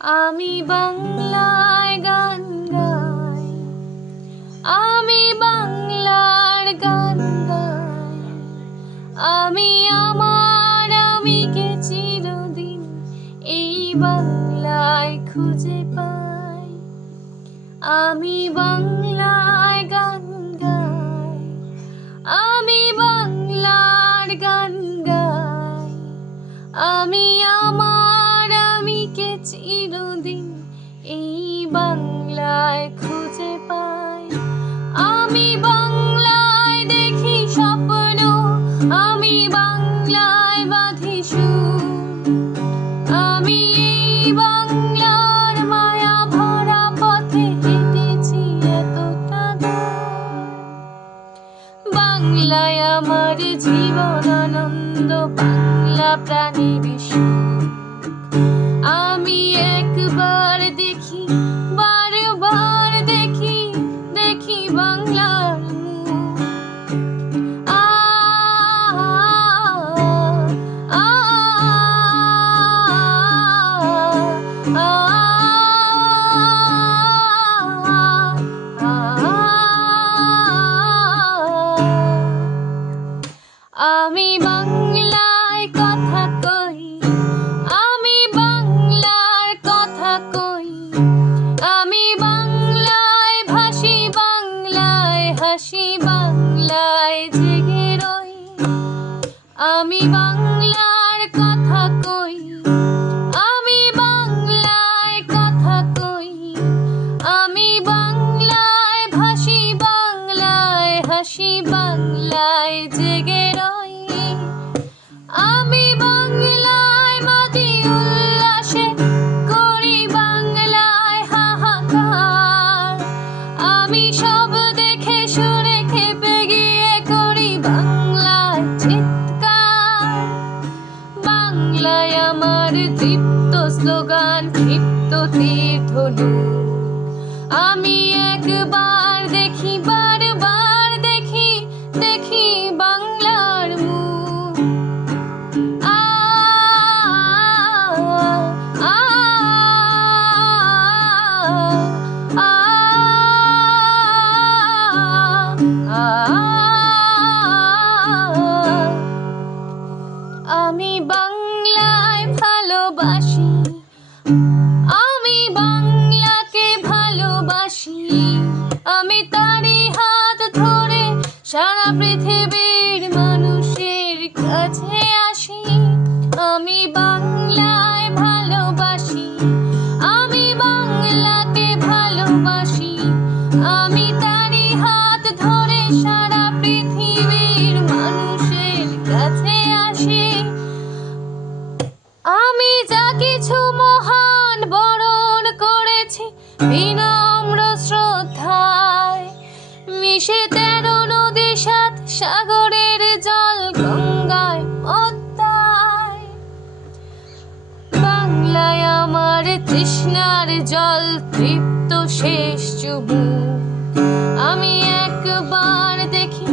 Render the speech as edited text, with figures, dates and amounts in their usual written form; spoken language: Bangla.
আমি বাংলায় গান গাই, আমি বাংলার গান গাই, আমি আমার আমিকে চিরদিন এই বাংলায় খুঁজে পাই। আমি বাংলায় গান গাই, আমি বাংলার গান গাই, আমি আমার আমিকে চিরদিন এই বাংলায় খুঁজে পাই। আমি বাংলায় দেখি স্বপ্ন, আমি বাংলায় বাঁধি সুর, আমি এই বাংলার মায়া ভরা পথে হেঁটেছি এতটা দূর। বাংলায় আমার জীবন আনন্দ, বাংলা প্রাণের সুখ। আমি একবার দেখি, বারবার দেখি, দেখি বাংলার মুখ। আ আ আ আমি বাংলায় কথা কই, আমি বাংলার কথা কই, আমি বাংলায় ভাসি, বাংলায় হাসি, বাংলায় জেগে রই। আমি বাংলার কথা কই, আমি বাংলায় কথা কই, আমি বাংলায় ভাসি, বাংলায় হাসি, বাংলায় জেগে রই। আমি বাংলায় মাতি উল্লাসে করি, বাংলায় হাহাকার। আমি সব দেখে শুনে খেপে গিয়ে করি বাংলায় চিৎকার। বাংলায় আমার দীপ্ত স্লোগান, ক্ষিপ্ত তীর ধনুক। আমি একবার দেখি, বারবার দেখি, দেখি বাংলার মুখ। আ আ আ আমি বাংলায় ভালোবাসি, আমি বাংলাকে ভালোবাসি, আমি তারই হাত ধরে সারা পৃথিবীর মানুষের কাছে আসি। আমি বাংলায় ভালোবাসি, আমি বাংলাকে ভালোবাসি, আমি তারই হাত ধরে সারা পৃথিবীর মানুষের কাছে আসি। আমি যা কিছু মহান বরণ করেছি বিনম্র শ্রদ্ধায়, মিশে 13 নদী 7 সাগরের জল গঙ্গায় পদ্মায়। বাংলায় আমার তৃষ্ণার জল তৃপ্ত শেষ চুমুক। আমি একবার দেখি,